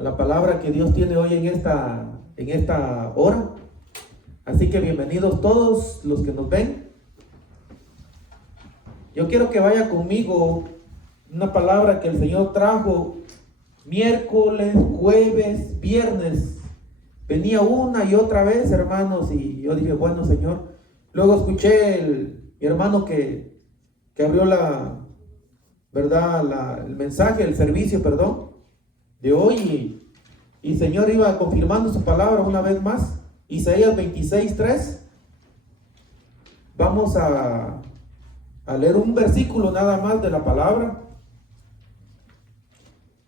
a la palabra que Dios tiene hoy en esta hora. Así que bienvenidos todos los que nos ven. Yo quiero que vaya conmigo una palabra que el Señor trajo miércoles, jueves, viernes. Venía una y otra vez, hermanos, y yo dije, bueno, Señor. Luego escuché mi hermano que abrió el mensaje, el servicio, de hoy. Y Señor iba confirmando su palabra una vez más. Isaías 26:3. Vamos a leer un versículo nada más de la palabra.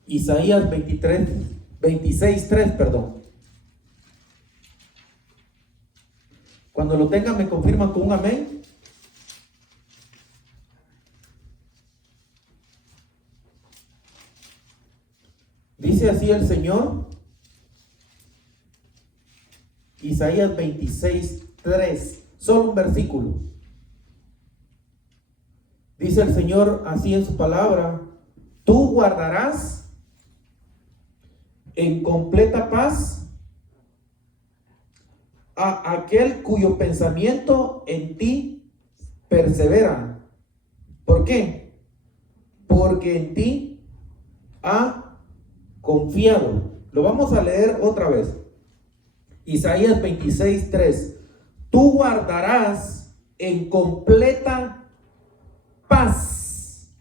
Isaías 26:3. Cuando lo tengan me confirman con un amén. Dice así el Señor. Isaías 26:3. Solo un versículo. Dice el Señor así en su palabra: tú guardarás en completa paz a aquel cuyo pensamiento en ti persevera. ¿Por qué? Porque en ti ha confiado. Lo vamos a leer otra vez. Isaías 26:3. Tú guardarás en completa paz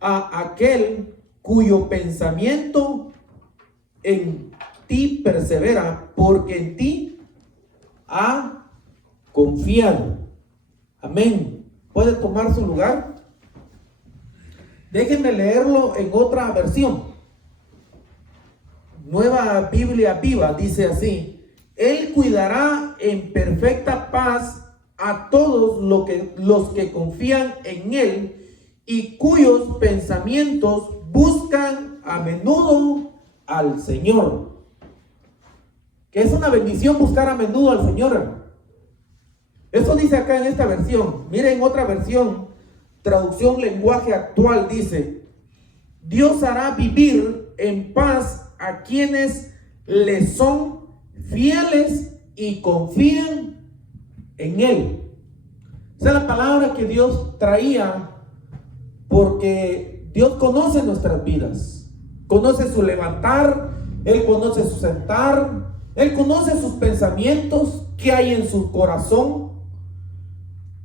a aquel cuyo pensamiento en ti persevera, porque en ti ha confiado. Amén. ¿Puede tomar su lugar? Déjenme leerlo en otra versión. Nueva Biblia Viva dice así: Él cuidará en perfecta paz a todos los que confían en Él y cuyos pensamientos buscan a menudo al Señor. Que es una bendición buscar a menudo al Señor. Eso dice acá en esta versión. Miren otra versión, traducción lenguaje actual, dice: Dios hará vivir en paz a quienes le son fieles y confían en Él. Esa es la palabra que Dios traía, porque Dios conoce nuestras vidas, conoce su levantar, Él conoce su sentar, Él conoce sus pensamientos, qué hay en su corazón.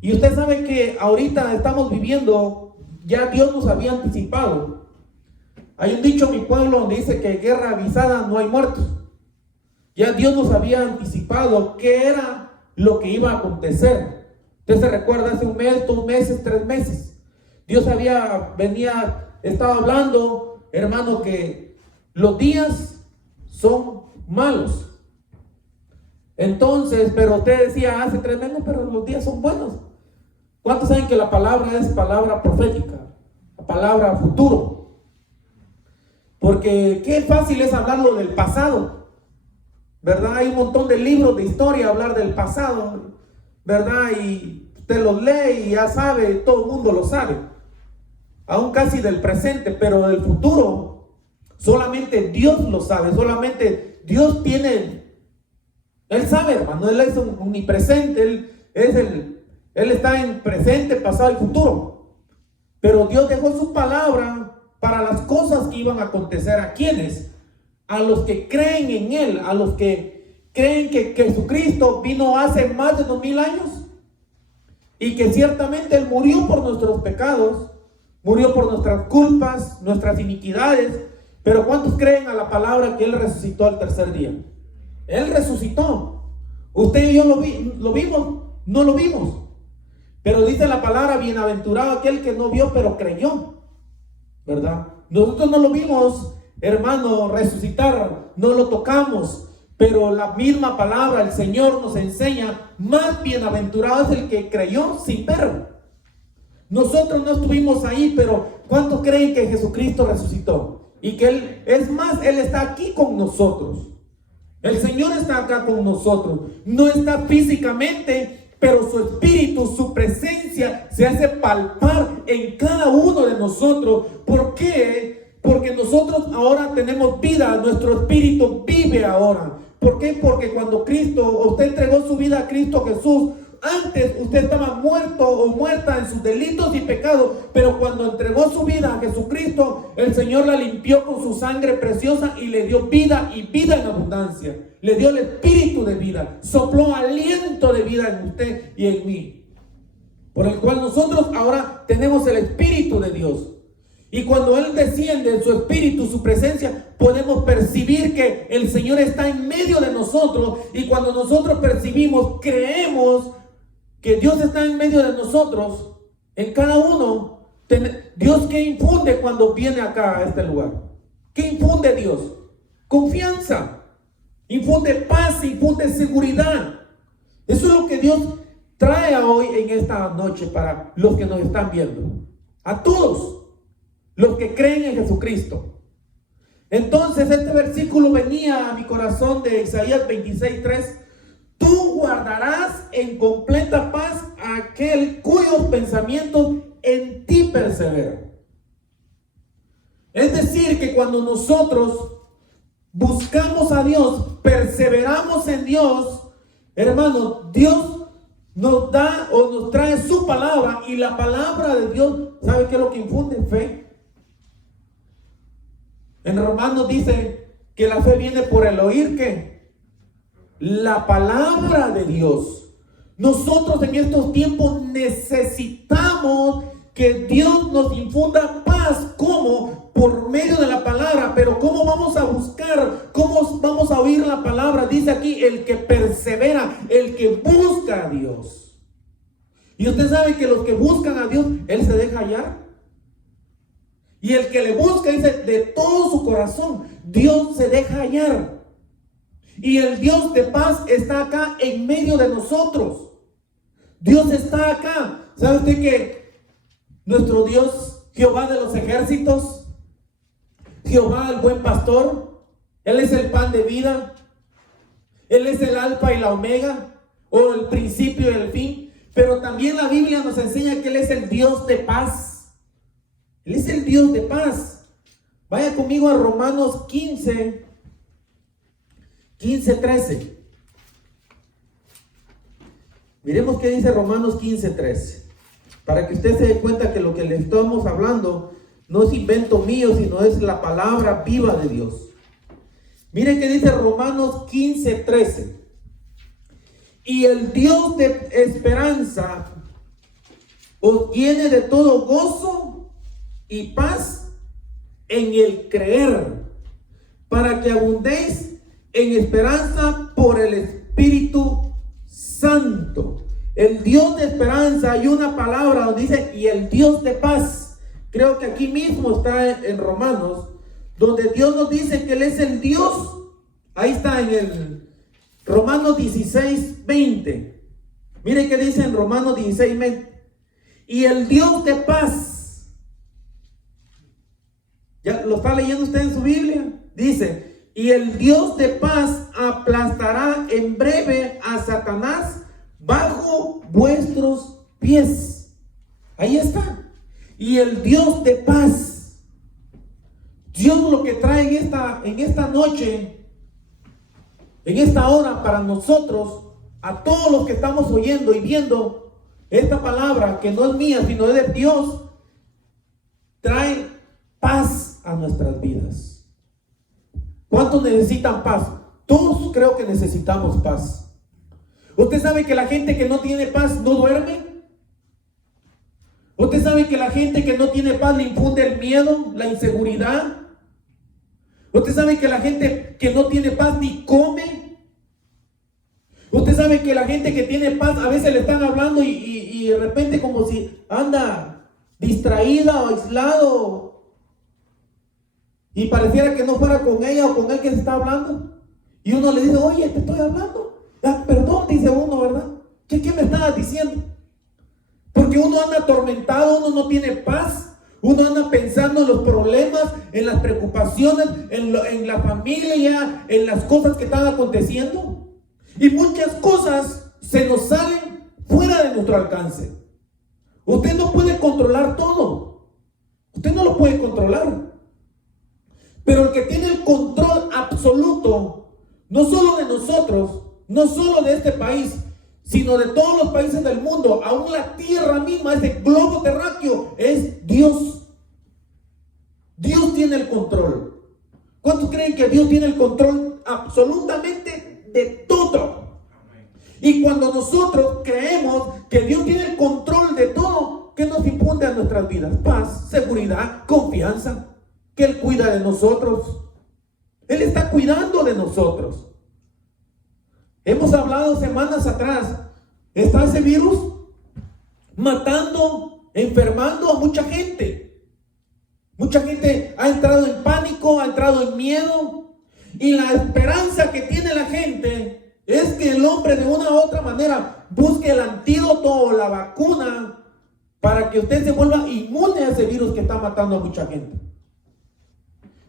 Y usted sabe que ahorita estamos viviendo, ya Dios nos había anticipado. Hay un dicho en mi pueblo donde dice que guerra avisada no hay muertos. Ya Dios nos había anticipado qué era lo que iba a acontecer. Usted se recuerda hace un mes, 2 meses, 3 meses. Dios estaba hablando, hermano, que los días son malos. Entonces, pero usted decía hace 3 meses, pero los días son buenos. ¿Cuántos saben que la palabra es palabra profética? La palabra futuro. Porque qué fácil es hablarlo del pasado, ¿verdad? Hay un montón de libros de historia hablar del pasado, ¿verdad? Y usted los lee y ya sabe, todo el mundo lo sabe. Aún casi del presente, pero del futuro solamente Dios lo sabe, solamente Dios tiene. Él sabe, hermano, Él es omnipresente, Él está en presente, pasado y futuro. Pero Dios dejó su palabra para las cosas que iban a acontecer. ¿A quiénes? A los que creen en Él, a los que creen que Jesucristo vino hace más de 2000 años y que ciertamente Él murió por nuestros pecados, murió por nuestras culpas, nuestras iniquidades. Pero ¿cuántos creen a la palabra que Él resucitó al tercer día? Él resucitó. Usted y yo lo vimos, no lo vimos. Pero dice la palabra: bienaventurado aquel que no vio pero creyó, ¿verdad? Nosotros no lo vimos, hermano, resucitar, no lo tocamos, pero la misma palabra, el Señor nos enseña: más bienaventurado es el que creyó sin ver. Nosotros no estuvimos ahí, pero ¿cuántos creen que Jesucristo resucitó? Y que Él, es más, Él está aquí con nosotros. El Señor está acá con nosotros. No está físicamente, pero su espíritu, su presencia se hace palpar en cada uno de nosotros. ¿Por qué? Porque nosotros ahora tenemos vida, nuestro espíritu vive ahora. ¿Por qué? Porque cuando usted entregó su vida a Cristo Jesús, antes usted estaba muerto o muerta en sus delitos y pecados, pero cuando entregó su vida a Jesucristo, el Señor la limpió con su sangre preciosa y le dio vida, y vida en abundancia. Le dio el espíritu de vida, sopló aliento de vida en usted y en mí, por el cual nosotros ahora tenemos el espíritu de Dios. Y cuando Él desciende en su espíritu, su presencia, podemos percibir que el Señor está en medio de nosotros. Y cuando nosotros percibimos, creemos que Dios está en medio de nosotros, en cada uno. Dios, ¿qué infunde cuando viene acá a este lugar? ¿Qué infunde Dios? Confianza. Infunde paz, infunde seguridad. Eso es lo que Dios trae hoy en esta noche para los que nos están viendo. A todos los que creen en Jesucristo. Entonces este versículo venía a mi corazón de Isaías 26:3. Tú guardarás en completa paz a aquel cuyos pensamientos en ti perseveran. Es decir, que cuando nosotros buscamos a Dios, perseveramos en Dios, hermanos, Dios nos da o nos trae su palabra, y la palabra de Dios, ¿sabe qué es lo que infunde? Fe. En Romanos dice que la fe viene por el oír, ¿qué? La palabra de Dios. Nosotros en estos tiempos necesitamos que Dios nos infunda paz. ¿Cómo? Por medio de la palabra. Pero ¿cómo vamos a buscar? ¿Cómo vamos a oír la palabra? Dice aquí, el que persevera, el que busca a Dios. Y usted sabe que los que buscan a Dios, Él se deja hallar. Y el que le busca, dice, de todo su corazón, Dios se deja hallar. Y el Dios de paz está acá en medio de nosotros. Dios está acá. ¿Sabe usted que nuestro Dios, Jehová de los ejércitos, Jehová el buen pastor, Él es el pan de vida, Él es el alfa y la omega, o el principio y el fin? Pero también la Biblia nos enseña que Él es el Dios de paz. Él es el Dios de paz. Vaya conmigo a Romanos 15:13. Miremos qué dice Romanos 15:13. Para que usted se dé cuenta que lo que le estamos hablando no es invento mío, sino es la palabra viva de Dios. Mire qué dice Romanos 15:13. Y el Dios de esperanza os llene de todo gozo y paz en el creer, para que abundéis en esperanza por el Espíritu Santo. El Dios de esperanza, hay una palabra donde dice, y el Dios de paz. Creo que aquí mismo está en Romanos, donde Dios nos dice que Él es el Dios. Ahí está en el Romanos 16:20. Mire qué dice en Romanos 16:20. Y el Dios de paz. ¿Ya lo está leyendo usted en su Biblia? Dice, y el Dios de paz aplastará en breve a Satanás bajo vuestros pies. Ahí está. Y el Dios de paz. Dios lo que trae en esta noche, en esta hora para nosotros, a todos los que estamos oyendo y viendo esta palabra, que no es mía, sino es de Dios, trae paz a nuestras vidas. ¿Cuántos necesitan paz? Todos creo que necesitamos paz. ¿Usted sabe que la gente que no tiene paz no duerme? ¿Usted sabe que la gente que no tiene paz le infunde el miedo, la inseguridad? ¿Usted sabe que la gente que no tiene paz ni come? ¿Usted sabe que la gente que tiene paz a veces le están hablando y de repente como si anda distraída o aislado, y pareciera que no fuera con ella o con él que se está hablando? Y uno le dice, oye, te estoy hablando. Ah, perdón, dice uno, ¿verdad? ¿Qué me estabas diciendo? Porque uno anda atormentado, uno no tiene paz. Uno anda pensando en los problemas, en las preocupaciones, en la familia, en las cosas que están aconteciendo. Y muchas cosas se nos salen fuera de nuestro alcance. Usted no puede controlar todo. Usted no lo puede controlar. Pero el que tiene el control absoluto, no solo de nosotros, no solo de este país, sino de todos los países del mundo, aún la tierra misma, ese globo terráqueo, es Dios. Dios tiene el control. ¿Cuántos creen que Dios tiene el control absolutamente de todo? Y cuando nosotros creemos que Dios tiene el control de todo, ¿qué nos infunde a nuestras vidas? Paz, seguridad, confianza, que Él cuida de nosotros. Él está cuidando de nosotros. Hemos hablado semanas atrás, está ese virus matando, enfermando a mucha gente. Mucha gente ha entrado en pánico, ha entrado en miedo. Y la esperanza que tiene la gente es que el hombre de una u otra manera busque el antídoto o la vacuna para que usted se vuelva inmune a ese virus que está matando a mucha gente.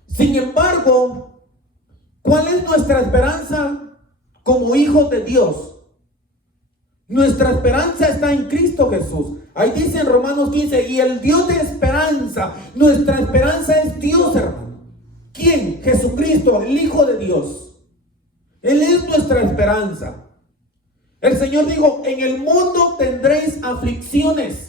Sin embargo, ¿cuál es nuestra esperanza como hijos de Dios? Nuestra esperanza está en Cristo Jesús. Ahí dice en Romanos 15, y el Dios de esperanza, nuestra esperanza es Dios, hermano. ¿Quién? Jesucristo, el Hijo de Dios. Él es nuestra esperanza. El Señor dijo, en el mundo tendréis aflicciones,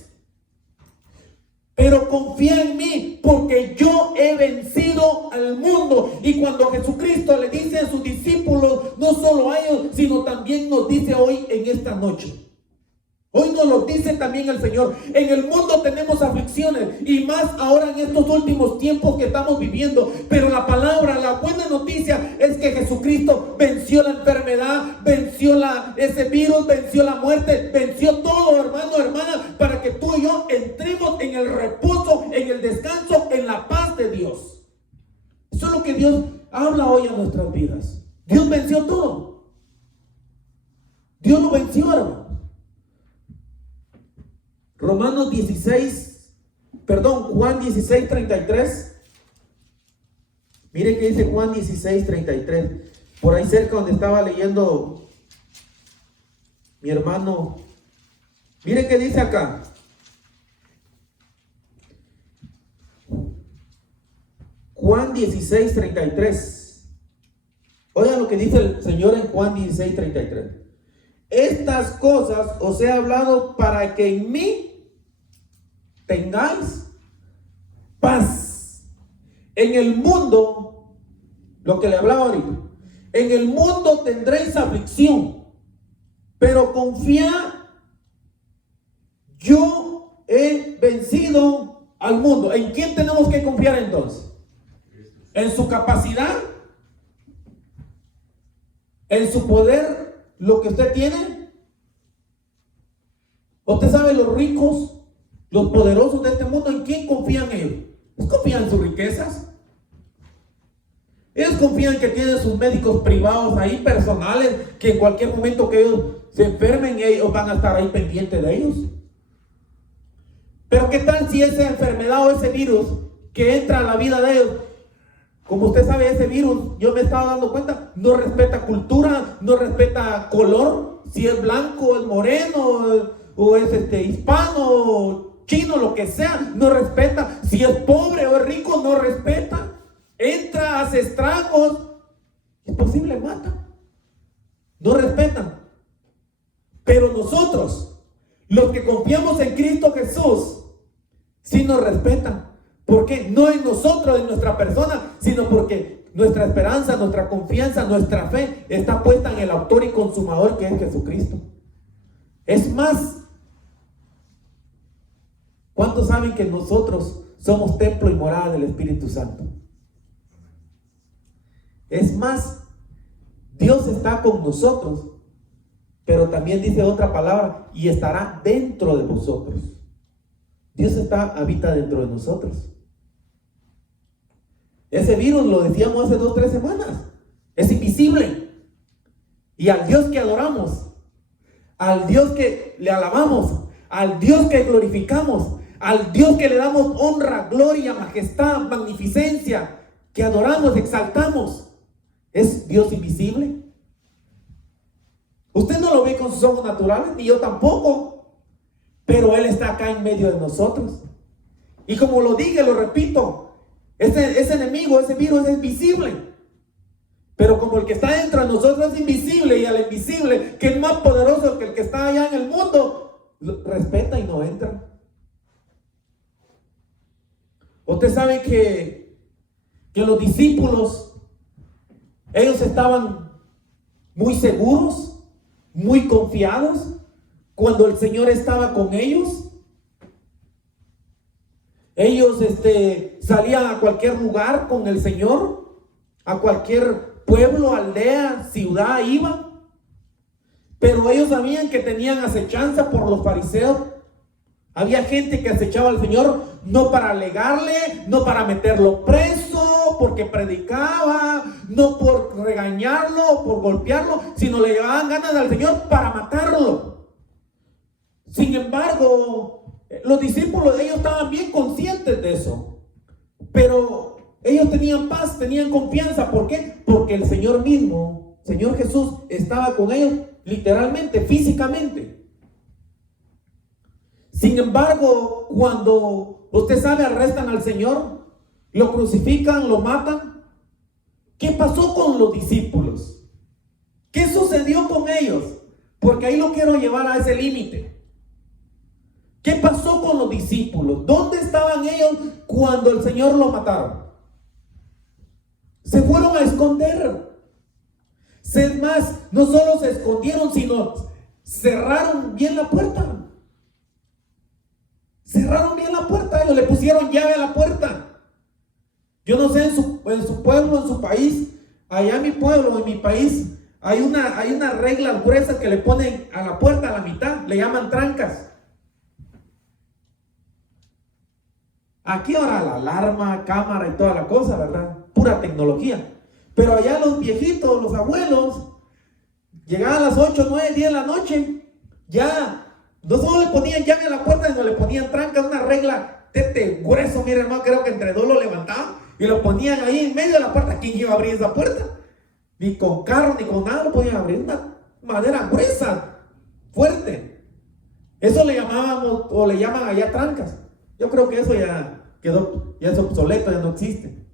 pero confía en mí, porque yo he vencido al mundo. Y cuando Jesucristo le dice a sus discípulos, no solo a ellos, sino también nos dice hoy en esta noche. Hoy nos lo dice también el Señor. En el mundo tenemos aflicciones, y más ahora en estos últimos tiempos que estamos viviendo. Pero la palabra, la buena noticia es que Jesucristo venció la enfermedad, venció ese virus, venció la muerte, venció todo, hermano, hermana, para que tú y yo entremos en el reposo, en el descanso, en la paz de Dios. Eso es lo que Dios habla hoy a nuestras vidas. Dios venció todo. Dios lo venció, hermano. Juan 16, 33. Mire que dice Juan 16, 33. Por ahí cerca donde estaba leyendo mi hermano. Mire que dice acá. Juan 16, 33. Oigan lo que dice el Señor en Juan 16, 33. Estas cosas os he hablado para que en mí tengáis paz. En el mundo, lo que le hablaba ahorita, en el mundo tendréis aflicción, pero confía, yo he vencido al mundo. ¿En quién tenemos que confiar entonces? ¿En su capacidad? ¿En su poder? ¿Lo que usted tiene? Usted sabe, los ricos, los poderosos de este mundo, ¿en quién confían ellos? ¿Ellos confían en sus riquezas? Ellos confían que tienen sus médicos privados ahí, personales, que en cualquier momento que ellos se enfermen, ellos van a estar ahí pendientes de ellos. Pero ¿qué tal si esa enfermedad o ese virus que entra a la vida de ellos, como usted sabe, ese virus, yo me estaba dando cuenta, no respeta cultura, no respeta color, si es blanco o es moreno, o es hispano, chino, lo que sea, no respeta. Si es pobre o es rico, no respeta. Entra, hace estragos, es posible, mata. No respetan. Pero nosotros, los que confiamos en Cristo Jesús, sí nos respetan. ¿Por qué? No en nosotros, en nuestra persona, sino porque nuestra esperanza, nuestra confianza, nuestra fe está puesta en el autor y consumador que es Jesucristo. Es más, ¿cuántos saben que nosotros somos templo y morada del Espíritu Santo? Es más, Dios está con nosotros, pero también dice otra palabra, y estará dentro de vosotros. Dios habita dentro de nosotros. Ese virus, lo decíamos hace 2 o 3 semanas, es invisible. Y al Dios que adoramos, al Dios que le alabamos, al Dios que glorificamos, al Dios que le damos honra, gloria, majestad, magnificencia, que adoramos, exaltamos, ¿es Dios invisible? Usted no lo ve con sus ojos naturales, ni yo tampoco, pero Él está acá en medio de nosotros. Y como lo dije, lo repito, Ese enemigo, ese virus es visible. Pero como el que está dentro de nosotros es invisible, y al invisible, que es más poderoso que el que está allá en el mundo, lo respeta y no entra. Usted sabe que los discípulos, ellos estaban muy seguros, muy confiados cuando el Señor estaba con ellos. Ellos salían a cualquier lugar con el Señor, a cualquier pueblo, aldea, ciudad iban. Pero ellos sabían que tenían acechanza por los fariseos. Había gente que acechaba al Señor, no para alegarle, no para meterlo preso porque predicaba, no por regañarlo, por golpearlo, sino le llevaban ganas al Señor para matarlo. Sin embargo, los discípulos, ellos estaban bien conscientes de eso, pero ellos tenían paz, tenían confianza. ¿Por qué? Porque el Señor mismo, Señor Jesús, estaba con ellos literalmente, físicamente. Sin embargo, cuando usted sabe, arrestan al Señor, lo crucifican, lo matan. ¿Qué pasó con los discípulos? ¿Qué sucedió con ellos? Porque ahí lo quiero llevar a ese límite. ¿Qué pasó con los discípulos? ¿Dónde estaban ellos cuando el Señor los mataron? Se fueron a esconder. Es más, no solo se escondieron, sino cerraron bien la puerta. Cerraron bien la puerta, ellos le pusieron llave a la puerta. Yo no sé en su pueblo, en su país, allá en mi pueblo, en mi país, hay una regla gruesa que le ponen a la puerta a la mitad, le llaman trancas. Aquí ahora la alarma, cámara y toda la cosa, ¿verdad? Pura tecnología. Pero allá los viejitos, los abuelos, llegaban a las 8, 9, 10 de la noche, ya no solo le ponían llave a la puerta, sino le ponían trancas, una regla grueso, mire hermano, creo que entre dos lo levantaban y lo ponían ahí en medio de la puerta. ¿Quién iba a abrir esa puerta? Ni con carro, ni con nada lo podían abrir, una madera gruesa, fuerte. Eso le llamábamos, o le llaman allá trancas. Yo creo que eso ya quedó, ya es obsoleto, ya no existe.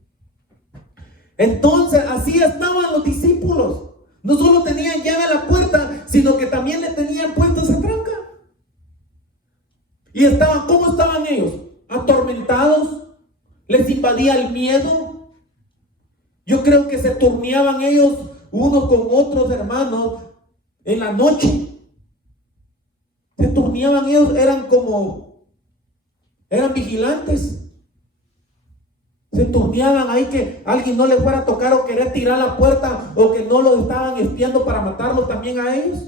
Entonces, así estaban los discípulos. No solo tenían llave a la puerta, sino que también le tenían puesta esa tranca. Y estaban, ¿cómo estaban ellos? Atormentados, les invadía el miedo. Yo creo que se turneaban ellos unos con otros, hermanos, en la noche. Se turneaban ellos, eran vigilantes. Se turneaban ahí que alguien no les fuera a tocar o querer tirar la puerta, o que no los estaban espiando para matarlos también a ellos.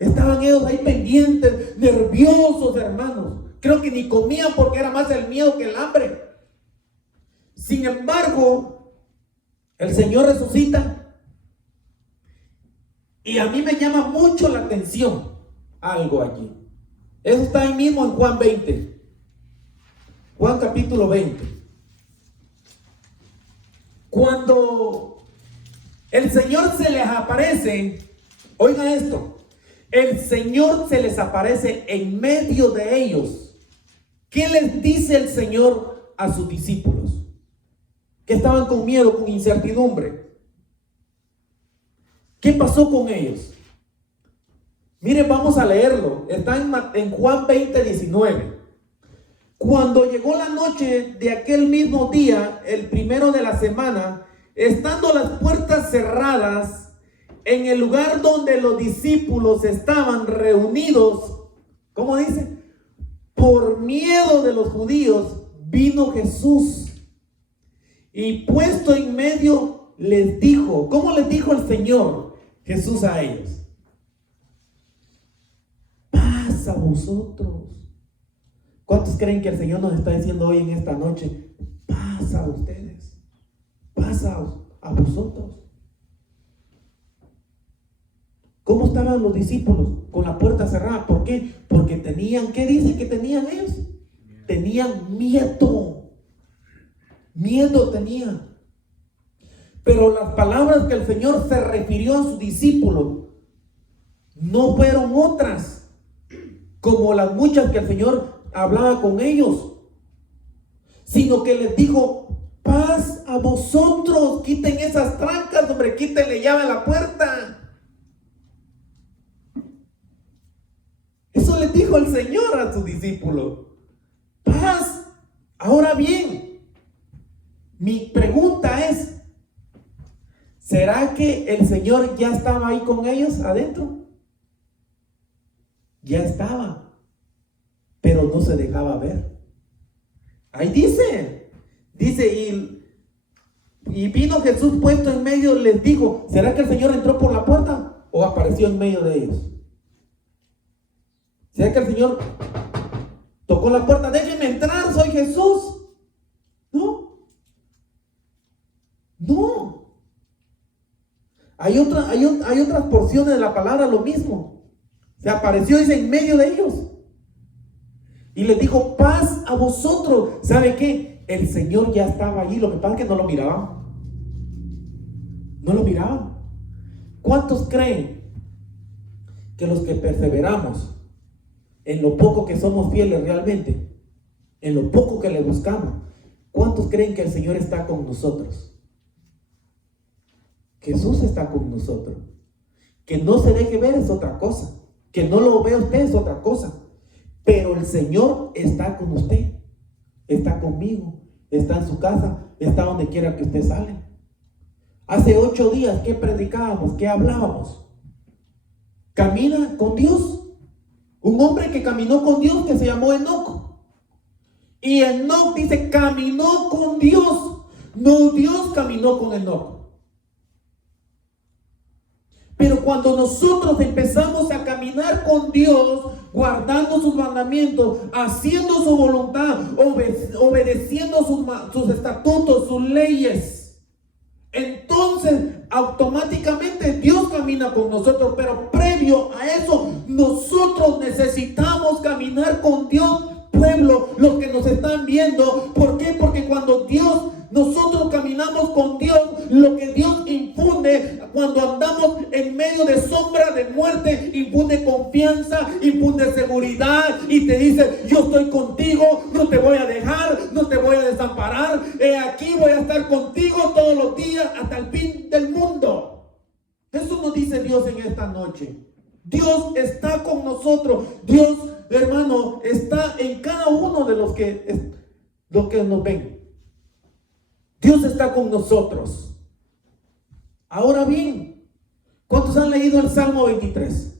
Estaban ellos ahí pendientes, nerviosos, hermanos. Creo que ni comían porque era más el miedo que el hambre. Sin embargo, el Señor resucita. Y a mí me llama mucho la atención algo allí. Eso está ahí mismo en Juan 20. Juan capítulo 20. Cuando el Señor se les aparece, oigan esto, el Señor se les aparece en medio de ellos. ¿Qué les dice el Señor a sus discípulos? Que estaban con miedo, con incertidumbre. ¿Qué pasó con ellos? Miren, vamos a leerlo. Está en Juan 20, 19. Cuando llegó la noche de aquel mismo día, el primero de la semana, estando las puertas cerradas, en el lugar donde los discípulos estaban reunidos, ¿cómo dice? Por miedo de los judíos, vino Jesús y puesto en medio les dijo, ¿cómo les dijo el Señor Jesús a ellos? Paz a vosotros. ¿Cuántos creen que el Señor nos está diciendo hoy en esta noche? Paz a ustedes, paz a vosotros. ¿Cómo estaban los discípulos? Con la puerta cerrada. ¿Por qué? Porque tenían, ¿qué dice que tenían ellos? Tenían miedo. Miedo tenían. Pero las palabras que el Señor se refirió a sus discípulos no fueron otras como las muchas que el Señor hablaba con ellos, sino que les dijo Paz a vosotros. Quiten esas trancas, hombre, quítenle llave a la puerta. Eso le dijo el Señor a sus discípulos. Paz. Ahora bien, mi pregunta es, ¿será que el Señor ya estaba ahí con ellos adentro? Ya estaba, pero no se dejaba ver. Ahí dice, y vino Jesús puesto en medio, les dijo, ¿será que el Señor entró por la puerta o apareció en medio de ellos? ¿Será que el Señor tocó la puerta? Déjenme entrar, soy Jesús. No. Hay otras porciones de la palabra lo mismo. Se apareció, dice, en medio de ellos. Y les dijo, paz a vosotros. ¿Sabe qué? El Señor ya estaba allí. Lo que pasa es que no lo miraban. No lo miraban. ¿Cuántos creen que los que perseveramos en lo poco que somos fieles realmente, en lo poco que le buscamos, cuántos creen que el Señor está con nosotros? Jesús está con nosotros. Que no se deje ver es otra cosa. Que no lo vea usted es otra cosa. Pero el Señor está con usted. Está conmigo. Está en su casa. Está donde quiera que usted sale. Hace 8 días, ¿qué predicábamos? ¿Qué hablábamos? Camina con Dios. Un hombre que caminó con Dios que se llamó Enoc. Y Enoc dice, caminó con Dios. No, Dios caminó con Enoc. Pero cuando nosotros empezamos a caminar con Dios, guardando sus mandamientos, haciendo su voluntad, obedeciendo sus estatutos, sus leyes, entonces automáticamente Dios camina con nosotros. Pero previo a eso, nosotros necesitamos caminar con Dios. Pueblo, los que nos están viendo, ¿por qué? Porque cuando nosotros caminamos con Dios, lo que Dios infunde cuando andamos en medio de sombra de muerte, infunde confianza, infunde seguridad y te dice, yo estoy contigo, no te voy a dejar, no te voy a desamparar, aquí voy a estar contigo todos los días hasta el fin del mundo. Eso nos dice Dios en esta noche. Dios está con nosotros. Dios, hermano, está en cada uno de los que nos ven. Dios está con nosotros. Ahora bien, ¿cuántos han leído el Salmo 23?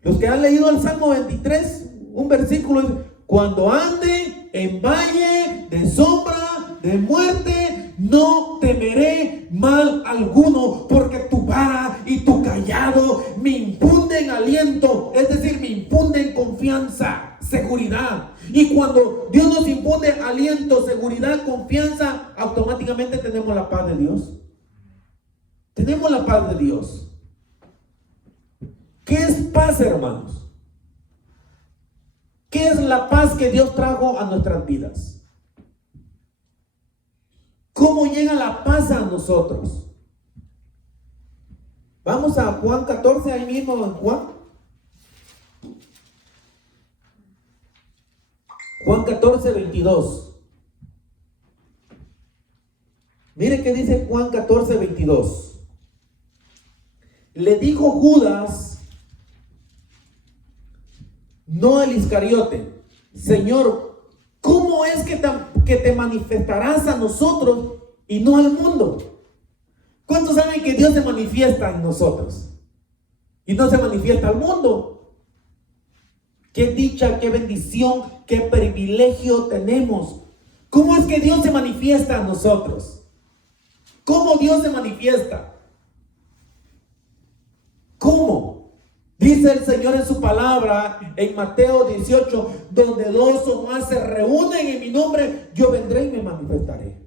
Los que han leído el Salmo 23, un versículo es, cuando ande en valle de sombra de muerte, no temeré mal alguno, porque tu vara y tu callado me infunden aliento, es decir, me infunden confianza, seguridad. Y cuando Dios nos infunde aliento, seguridad, confianza, automáticamente tenemos la paz de Dios. Tenemos la paz de Dios. ¿Qué es paz, hermanos? ¿Qué es la paz que Dios trajo a nuestras vidas? ¿Cómo llega la paz a nosotros? Vamos a Juan 14, ahí mismo en Juan 14, 22. Mire qué dice Juan 14, 22. Le dijo Judas, no al Iscariote, Señor, ¿cómo es que te manifestarás a nosotros y no al mundo? ¿Cuántos saben que Dios se manifiesta en nosotros y no se manifiesta al mundo? Qué dicha, qué bendición, qué privilegio tenemos. ¿Cómo es que Dios se manifiesta a nosotros? ¿Cómo Dios se manifiesta? ¿Cómo? Dice el Señor en su palabra en Mateo 18, donde 2 o más se reúnen en mi nombre, yo vendré y me manifestaré.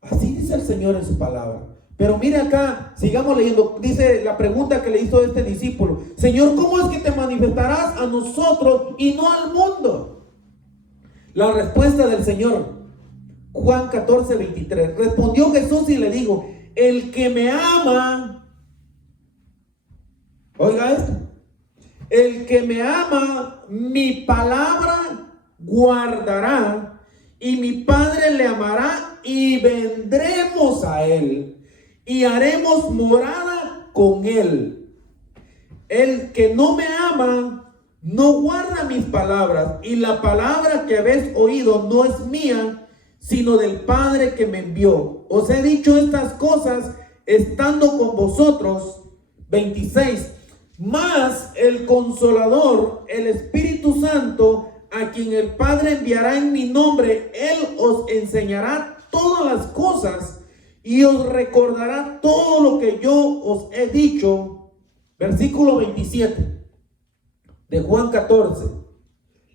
Así dice el Señor en su palabra. Pero mire acá, sigamos leyendo. Dice la pregunta que le hizo este discípulo: Señor, ¿cómo es que te manifestarás a nosotros y no al mundo? La respuesta del Señor, Juan 14, 23. Respondió Jesús y le dijo: el que me ama, oiga esto, el que me ama, mi palabra guardará, y mi Padre le amará y vendremos a él y haremos morada con él. El que no me ama no guarda mis palabras, y la palabra que habéis oído no es mía, sino del Padre que me envió. Os he dicho estas cosas estando con vosotros. 26. Mas el Consolador, el Espíritu Santo, a quien el Padre enviará en mi nombre, Él os enseñará todas las cosas y os recordará todo lo que yo os he dicho. Versículo 27 de Juan 14.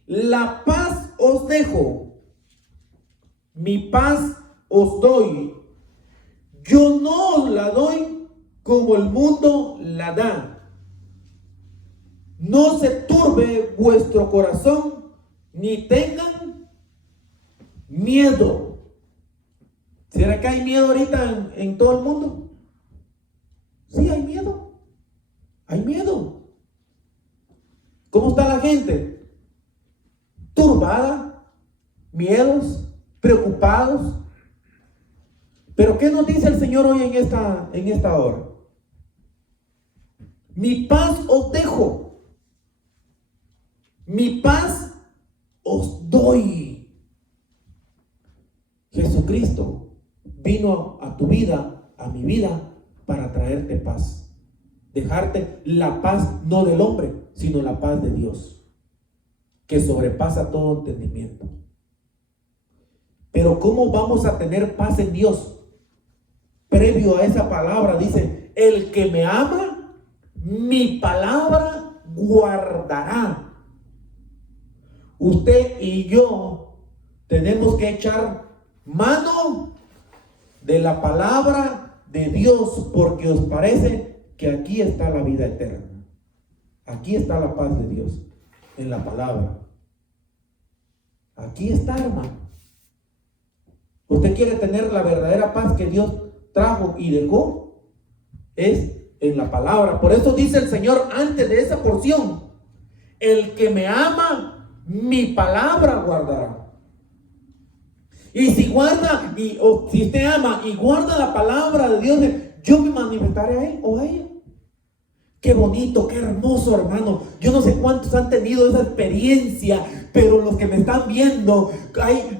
La paz os dejo, mi paz os doy. Yo no os la doy como el mundo la da. No se turbe vuestro corazón, ni tengan miedo. ¿Será que hay miedo ahorita en todo el mundo? Sí, hay miedo. Hay miedo. ¿Cómo está la gente? Turbada, miedos, preocupados. Pero ¿qué nos dice el Señor hoy en esta hora? Mi paz os dejo. Mi paz os doy. Jesucristo vino a tu vida, a mi vida, para traerte paz. Dejarte la paz no del hombre, sino la paz de Dios, que sobrepasa todo entendimiento. Pero ¿cómo vamos a tener paz en Dios? Previo a esa palabra dice, el que me ama, mi palabra guardará. Usted y yo tenemos que echar mano de la palabra de Dios, porque os parece que aquí está la vida eterna. Aquí está la paz de Dios, en la palabra. Aquí está, hermano. Usted quiere tener la verdadera paz que Dios trajo y dejó, es en la palabra. Por eso dice el Señor antes de esa porción, el que me ama, mi palabra guardará. Y si guarda, o si usted ama y guarda la palabra de Dios, yo me manifestaré a él o a ella. Qué bonito, qué hermoso, hermano. Yo no sé cuántos han tenido esa experiencia, pero los que me están viendo,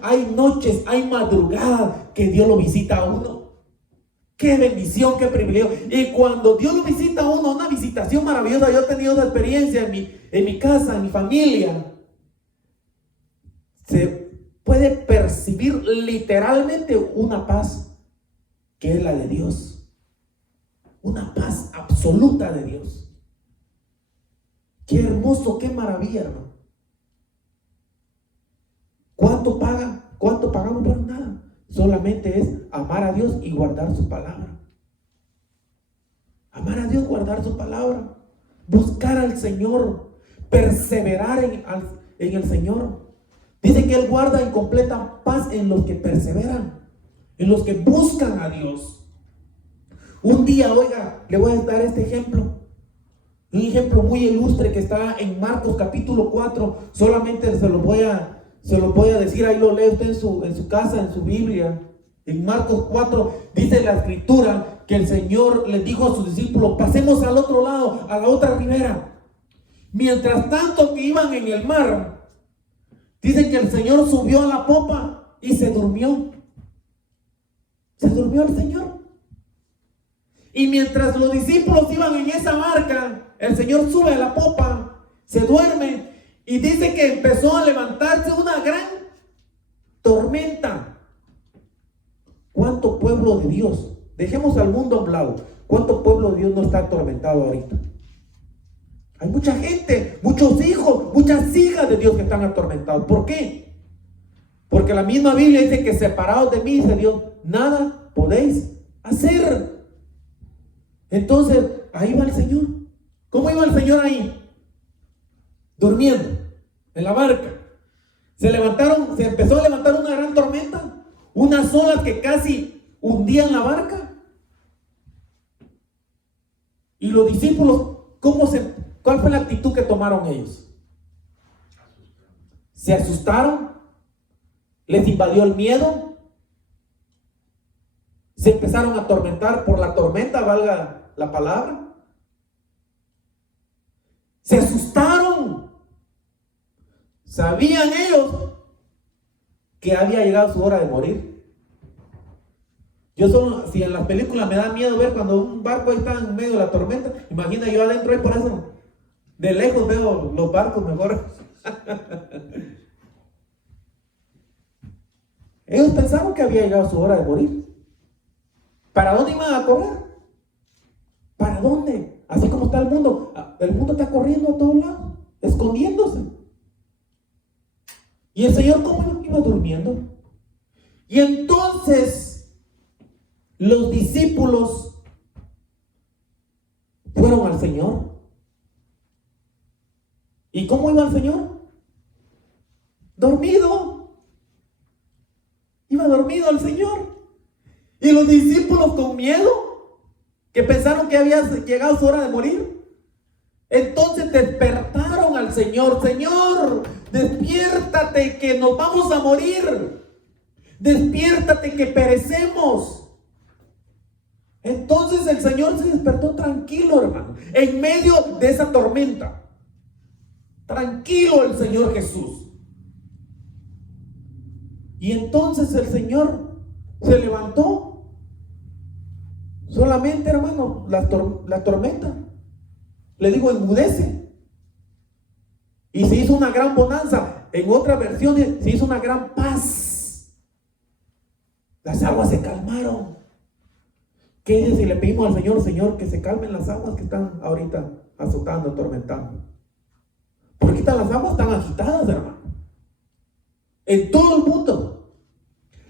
hay noches, hay madrugadas que Dios lo visita a uno. Qué bendición, qué privilegio. Y cuando Dios lo visita a uno, una visitación maravillosa. Yo he tenido esa experiencia en mi casa, en mi familia. Se puede percibir literalmente una paz que es la de Dios. Una paz absoluta de Dios. Qué hermoso, qué maravilla, hermano. ¿Cuánto paga? ¿Cuánto pagamos por nada? Solamente es amar a Dios y guardar su palabra. Amar a Dios, guardar su palabra. Buscar al Señor. Perseverar en el Señor. Dice que Él guarda en completa paz en los que perseveran, en los que buscan a Dios. Un día, oiga, le voy a dar este ejemplo. Un ejemplo muy ilustre que está en Marcos capítulo 4. Solamente se lo voy a decir, ahí lo lee usted en su casa, en su Biblia. En Marcos 4 dice la escritura que el Señor les dijo a sus discípulos, pasemos al otro lado, a la otra ribera. Mientras tanto que iban en el mar, dice que el Señor subió a la popa y se durmió. Se durmió el Señor. Y mientras los discípulos iban en esa barca, el Señor sube a la popa, se duerme, y dice que empezó a levantarse una gran tormenta. ¿Cuánto pueblo de Dios? Dejemos al mundo a un lado. ¿Cuánto pueblo de Dios no está atormentado ahorita? Hay mucha gente, muchos hijos, muchas hijas de Dios que están atormentados. ¿Por qué? Porque la misma Biblia dice que separados de mí, dice Dios, nada podéis hacer. Entonces, ahí va el Señor. ¿Cómo iba el Señor ahí? Durmiendo en la barca. Se empezó a levantar una gran tormenta, unas olas que casi hundían la barca. Y los discípulos, ¿cuál fue la actitud que tomaron ellos? Se asustaron Les invadió el miedo. Se empezaron a atormentar por la tormenta, valga la palabra. Se asustaron. Sabían ellos que había llegado su hora de morir. Yo solo, si en las películas me da miedo ver cuando un barco está en medio de la tormenta, imagina yo adentro, y por eso de lejos veo los barcos mejor. Ellos pensaron que había llegado su hora de morir. ¿Para dónde iban a correr? ¿Para dónde? Así como está el mundo está corriendo a todos lados, escondiéndose. Y el Señor, ¿cómo iba durmiendo? Y entonces los discípulos fueron al Señor. ¿Y cómo iba el Señor? Dormido. Iba dormido el Señor. Y los discípulos con miedo, que pensaron que había llegado su hora de morir. Entonces despertaron al Señor. Señor, despiértate que nos vamos a morir. Despiértate que perecemos. Entonces el Señor se despertó tranquilo, hermano, en medio de esa tormenta. Tranquilo el Señor Jesús. Y entonces el Señor se levantó. Solamente, hermano, la tormenta, le digo, enmudece. Y se hizo una gran bonanza. En otra versión se hizo una gran paz. Las aguas se calmaron. ¿Qué dice si le pedimos al Señor, Señor, que se calmen las aguas que están ahorita azotando, atormentando? Porque ahorita las aguas están agitadas, hermano. En todo el mundo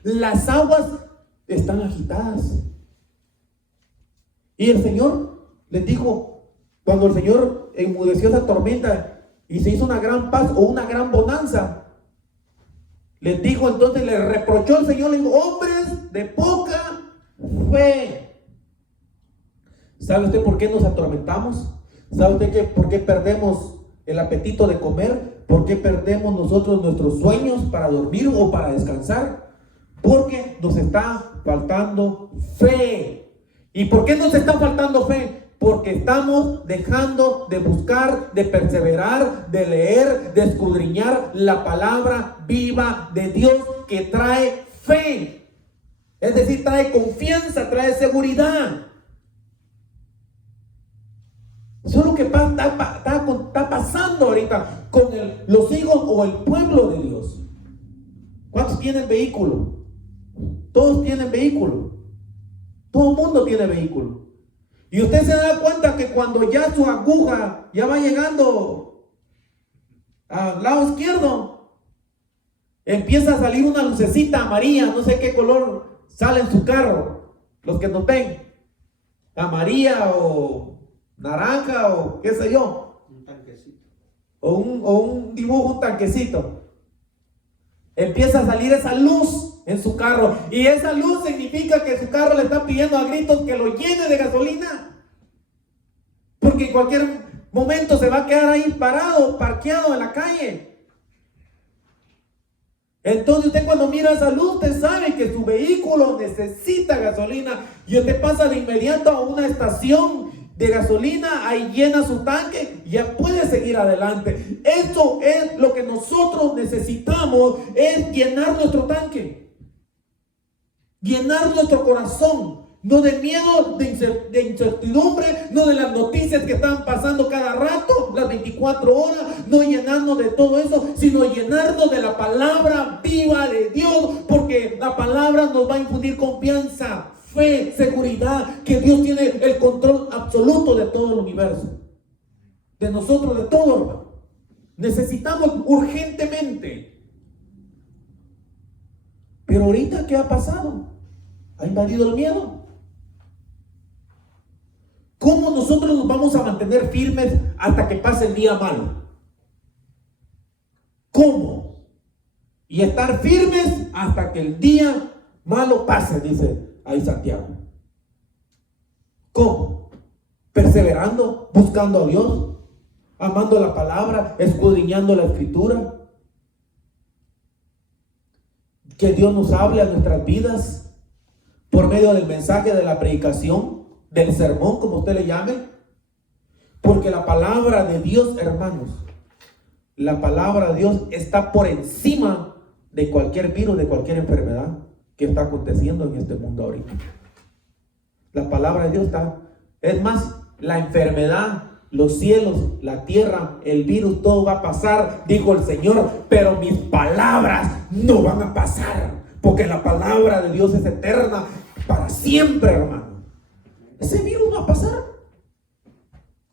las aguas están agitadas. Y el Señor les dijo, cuando el Señor enmudeció esa tormenta y se hizo una gran paz o una gran bonanza, les dijo, entonces le reprochó el Señor, le dijo, hombres de poca fe. ¿Sabe usted por qué nos atormentamos? ¿Sabe usted por qué perdemos el apetito de comer? ¿Por qué perdemos nosotros nuestros sueños para dormir o para descansar? Porque nos está faltando fe. ¿Y por qué nos está faltando fe? Porque estamos dejando de buscar, de perseverar, de leer, de escudriñar la palabra viva de Dios que trae fe. Es decir, trae confianza, trae seguridad. Eso es lo que está pasando ahorita con los hijos o el pueblo de Dios. ¿Cuántos tienen vehículo? Todos tienen vehículo. Todo el mundo tiene vehículo. Y usted se da cuenta que cuando ya su aguja ya va llegando al lado izquierdo, empieza a salir una lucecita amarilla, no sé qué color sale en su carro. Los que nos ven, amarilla o naranja o qué sé yo. Un tanquecito. O un dibujo, un tanquecito. Empieza a salir esa luz en su carro. Y esa luz significa que su carro le está pidiendo a gritos que lo llene de gasolina. Porque en cualquier momento se va a quedar ahí parado, parqueado en la calle. Entonces usted cuando mira esa luz, usted sabe que su vehículo necesita gasolina. Y usted pasa de inmediato a una estación de gasolina, ahí llena su tanque y ya puede seguir adelante. Esto es lo que nosotros necesitamos, es llenar nuestro tanque. Llenar nuestro corazón, no de miedo, de incertidumbre, no de las noticias que están pasando cada rato, las 24 horas, no llenarnos de todo eso, sino llenarnos de la palabra viva de Dios, porque la palabra nos va a infundir confianza, fe, seguridad, que Dios tiene el control absoluto de todo el universo, de nosotros, de todo, hermano. Necesitamos urgentemente. Pero ahorita, ¿qué ha pasado? ¿Ha invadido el miedo? ¿Cómo nosotros nos vamos a mantener firmes hasta que pase el día malo? ¿Cómo? Y estar firmes hasta que el día malo pase, dice ahí Santiago. ¿Cómo? Perseverando, buscando a Dios, amando la palabra, escudriñando la escritura. que Dios nos hable a nuestras vidas por medio del mensaje, de la predicación, del sermón, como usted le llame. Porque la palabra de Dios, hermanos, la palabra de Dios está por encima de cualquier virus, de cualquier enfermedad que está aconteciendo en este mundo ahorita. La palabra de Dios está, es más, la enfermedad, los cielos, la tierra, el virus, todo va a pasar, dijo el Señor, pero mis palabras no van a pasar, porque la palabra de Dios es eterna para siempre, hermano. Ese virus va a pasar.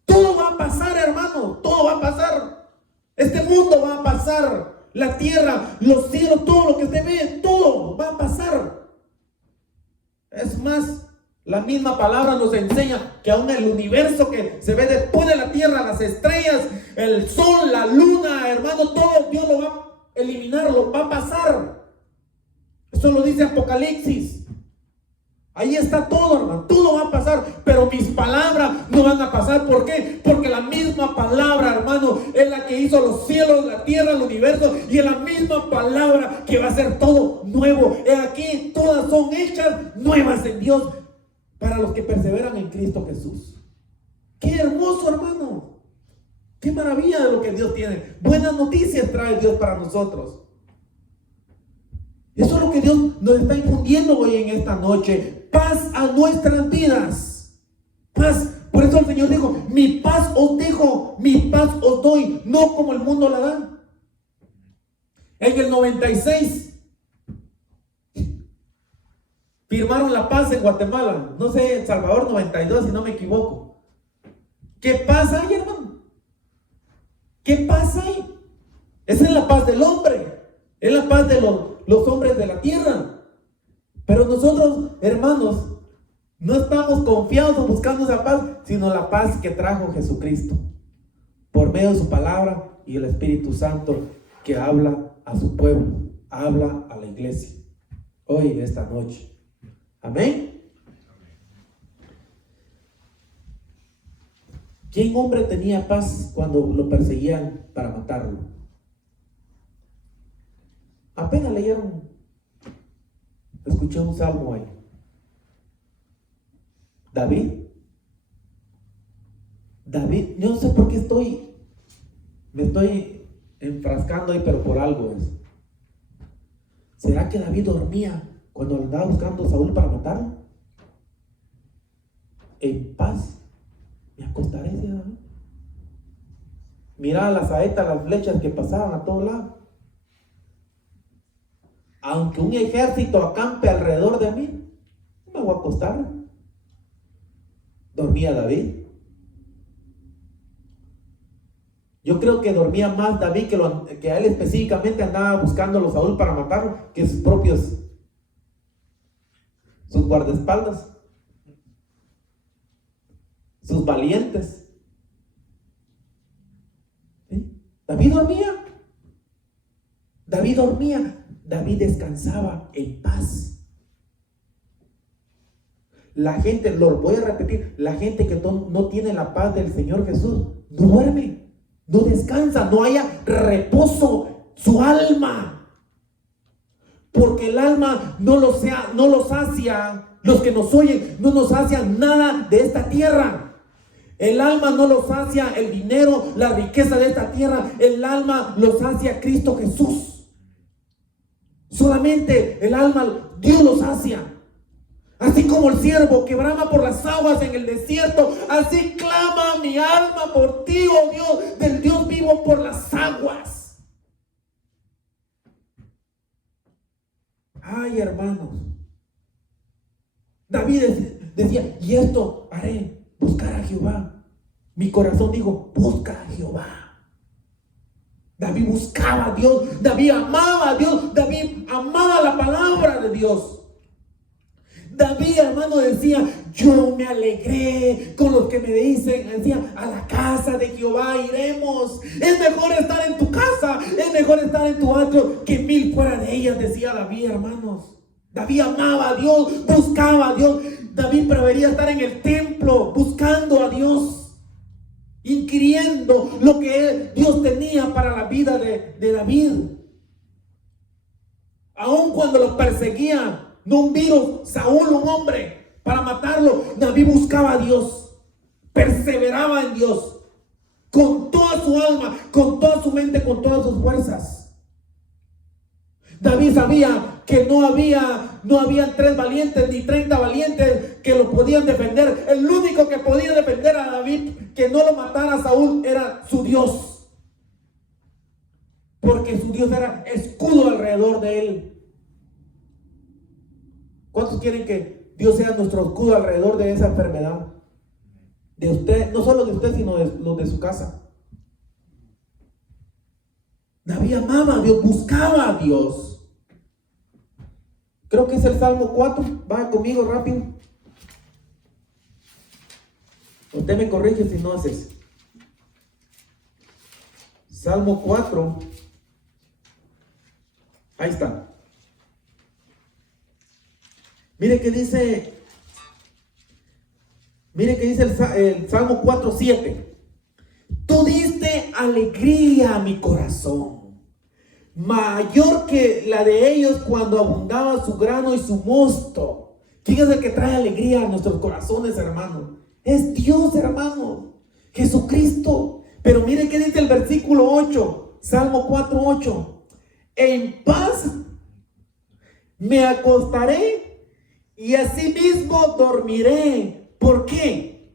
Todo va a pasar, hermano, todo va a pasar. Este mundo va a pasar. La tierra, los cielos, todo lo que se ve, todo va a pasar. Es más, la misma palabra nos enseña que aún el universo que se ve después de la tierra, las estrellas, el sol, la luna, hermano, todo Dios lo va a eliminar, lo va a pasar. Eso lo dice Apocalipsis. Ahí está todo, hermano, todo va a pasar, pero mis palabras no van a pasar. ¿Por qué? Porque la misma palabra, hermano, es la que hizo los cielos, la tierra, el universo, y es la misma palabra que va a hacer todo nuevo. Aquí todas son hechas nuevas en Dios para los que perseveran en Cristo Jesús. Qué hermoso, hermano. Qué maravilla de lo que Dios tiene. Buenas noticias trae Dios para nosotros. Eso es lo que Dios nos está infundiendo hoy en esta noche. Paz a nuestras vidas. Paz. Por eso el Señor dijo, mi paz os dejo, mi paz os doy, no como el mundo la da. En el 96 firmaron la paz en Guatemala. No sé, El Salvador 92, si no me equivoco. ¿Qué pasa ahí, hermano? ¿Qué pasa ahí? Esa es la paz del hombre. Es la paz de los hombres de la tierra. Pero nosotros, hermanos, no estamos confiados o buscando esa paz, sino la paz que trajo Jesucristo por medio de su palabra y el Espíritu Santo que habla a su pueblo, habla a la iglesia hoy en esta noche. Amén. ¿Quién hombre tenía paz cuando lo perseguían para matarlo? Apenas leyeron. Escuché un salmo ahí. David, yo no sé por qué me estoy enfrascando ahí, pero por algo es. ¿Será que David dormía cuando andaba buscando a Saúl para matarlo? En paz me acostaré, decía David. Miraba las saetas, las flechas que pasaban a todos lados. Aunque un ejército acampe alrededor de mí, no me voy a acostar. Dormía David. Yo creo que dormía más David que a él específicamente andaba buscando a Saúl para matarlo, que sus guardaespaldas, sus valientes. ¿Sí? David dormía. David descansaba en paz. La gente, lo voy a repetir, la gente que no tiene la paz del Señor Jesús, no duerme, no descansa, no haya reposo su alma. Porque el alma no lo sacia, los que nos oyen, no nos sacian nada de esta tierra. El alma no lo sacia el dinero, la riqueza de esta tierra. El alma lo sacia Cristo Jesús. Solamente el alma, Dios lo sacia. Así como el siervo que brama por las aguas en el desierto, así clama mi alma por ti, oh Dios, del Dios vivo por las aguas. Ay, hermanos, David decía, y esto haré, buscar a Jehová. Mi corazón dijo, busca a Jehová. David buscaba a Dios, David amaba a Dios, David amaba la palabra de Dios. David, hermano, decía, yo me alegré con los que me decía, a la casa de Jehová iremos. Es mejor estar en tu casa, es mejor estar en tu atrio que 1000 fuera de ellas, decía David, hermanos. David amaba a Dios, buscaba a Dius. David prefería estar en el templo buscando a Dios, inquiriendo lo que Dios tenía para la vida de David. Aun cuando lo perseguía, no un virus, Saúl, un hombre, para matarlo, David buscaba a Dios, perseveraba en Dios, con toda su alma, con toda su mente, con todas sus fuerzas. David sabía que no habían 3 valientes ni 30 valientes que lo podían defender. El único que podía defender a David, que no lo matara a Saúl, era su Dios. Porque su Dios era escudo alrededor de él. ¿Cuántos quieren que Dios sea nuestro escudo alrededor de esa enfermedad? De usted, no solo de usted, sino de los de su casa. David amaba a Dios, buscaba a Dios. Creo que es el Salmo 4. Vaya conmigo rápido. Usted me corrige si no haces. Salmo 4. Ahí está. Mire que dice el Salmo 4:7. Tú diste alegría a mi corazón, mayor que la de ellos cuando abundaba su grano y su mosto. ¿Quién es el que trae alegría a nuestros corazones, hermano? Es Dios, hermano, Jesucristo. Pero mire que dice el versículo 8, Salmo 4:8. En paz me acostaré y asimismo dormiré. ¿Por qué?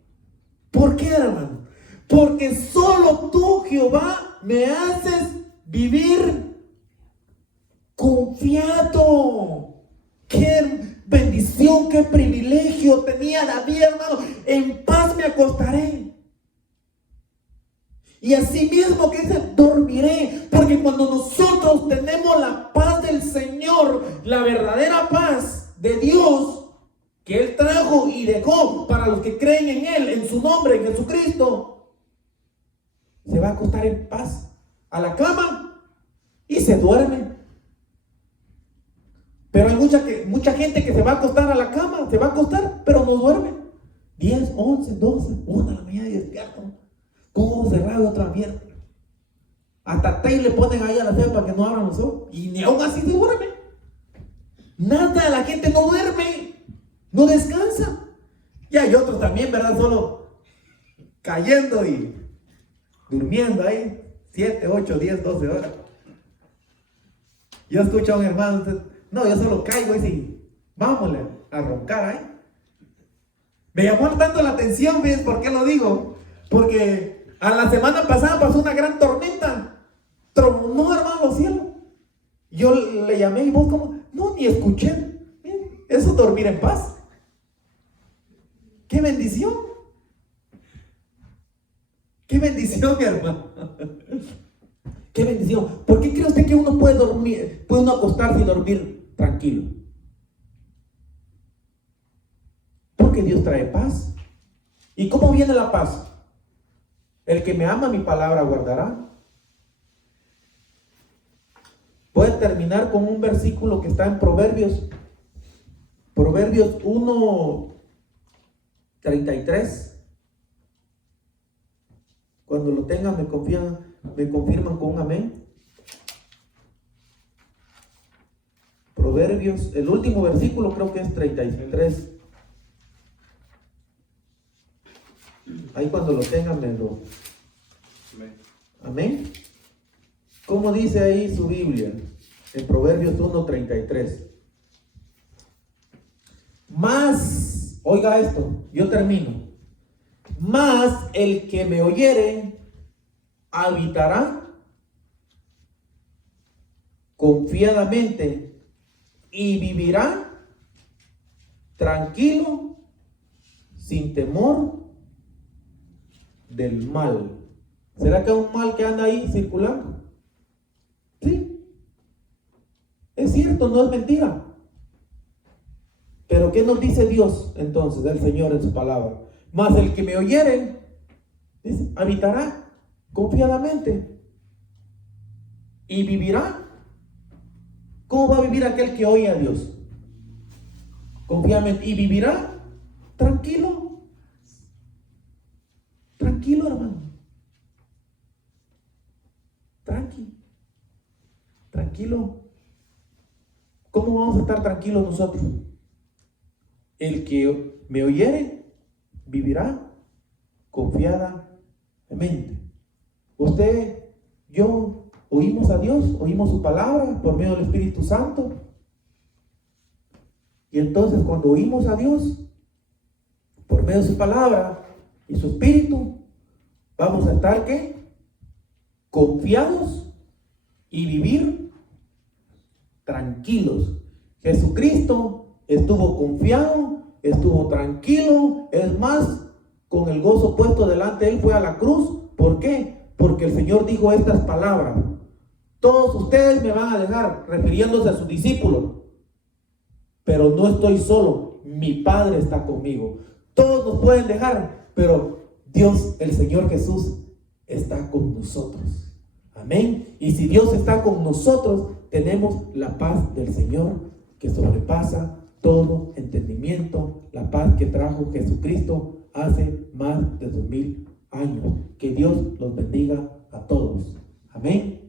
¿Por qué, hermano? Porque solo tú, Jehová, me haces vivir confiado. Qué bendición, qué privilegio tenía David, hermano. En paz me acostaré. Y así mismo que dice, dormiré. Porque cuando nosotros tenemos la paz del Señor, la verdadera paz de Dios, que Él trajo y dejó para los que creen en Él, en su nombre, en Jesucristo, se va a acostar en paz a la cama y se duerme. Pero hay mucha gente que se va a acostar a la cama, se va a acostar, pero no duerme. 10, 11, 12, 1 de la mañana y despierto, con ojos cerrados, otra abierta. Hasta té le ponen ahí a la cena para que no abran los ojos, y ni aún así se duerme. Nada, la gente no duerme, no descansa. Y hay otros también, ¿verdad? Solo cayendo y durmiendo ahí 7, 8, 10, 12 horas. Yo escucho a un hermano, no, yo solo caigo y sí, vámonos a roncar ahí. Me llamó tanto la atención, ¿ves? ¿Por qué lo digo? Porque a la semana pasada pasó una gran tormenta, tronó, hermano, los cielos. Yo le llamé y vos como, no, ni escuché. Eso es dormir en paz. ¡Qué bendición! ¡Qué bendición, hermano! ¡Qué bendición! ¿Por qué cree usted que uno puede dormir, puede uno acostarse y dormir tranquilo? Porque Dios trae paz. ¿Y cómo viene la paz? El que me ama, mi palabra guardará. Voy a terminar con un versículo que está en Proverbios 1:33. Cuando lo tengan me confirman con un amén. Proverbios, el último versículo creo que es 33. Ahí cuando lo tengan me lo... Amén. ¿Cómo dice ahí su Biblia? En Proverbios 1:33. Más, oiga esto, yo termino. Más el que me oyere habitará confiadamente y vivirá tranquilo, sin temor del mal. ¿Será que hay un mal que anda ahí circulando? Sí, es cierto, no es mentira. Pero ¿qué nos dice Dios entonces, el Señor en su palabra? Mas el que me oyere, dice, habitará confiadamente y vivirá. ¿Cómo va a vivir aquel que oye a Dios? Confiadamente, y vivirá tranquilo. Tranquilo, hermano. Tranquilo. ¿cómo vamos a estar tranquilos nosotros? El que me oyere vivirá confiadamente. Usted, yo, oímos a Dios, oímos su palabra por medio del Espíritu Santo. Y entonces cuando oímos a Dios por medio de su palabra y su Espíritu, vamos a estar ¿qué? Confiados y vivir tranquilos. Jesucristo estuvo confiado, estuvo tranquilo, es más, con el gozo puesto delante de él fue a la cruz. ¿Por qué? Porque el Señor dijo estas palabras: todos ustedes me van a dejar, refiriéndose a sus discípulos, pero no estoy solo, mi Padre está conmigo. Todos nos pueden dejar, pero Dios, el Señor Jesús, está con nosotros. Amén. Y si Dios está con nosotros, tenemos la paz del Señor que sobrepasa todo entendimiento, la paz que trajo Jesucristo hace más de 2000 años. Que Dios los bendiga a todos. Amén.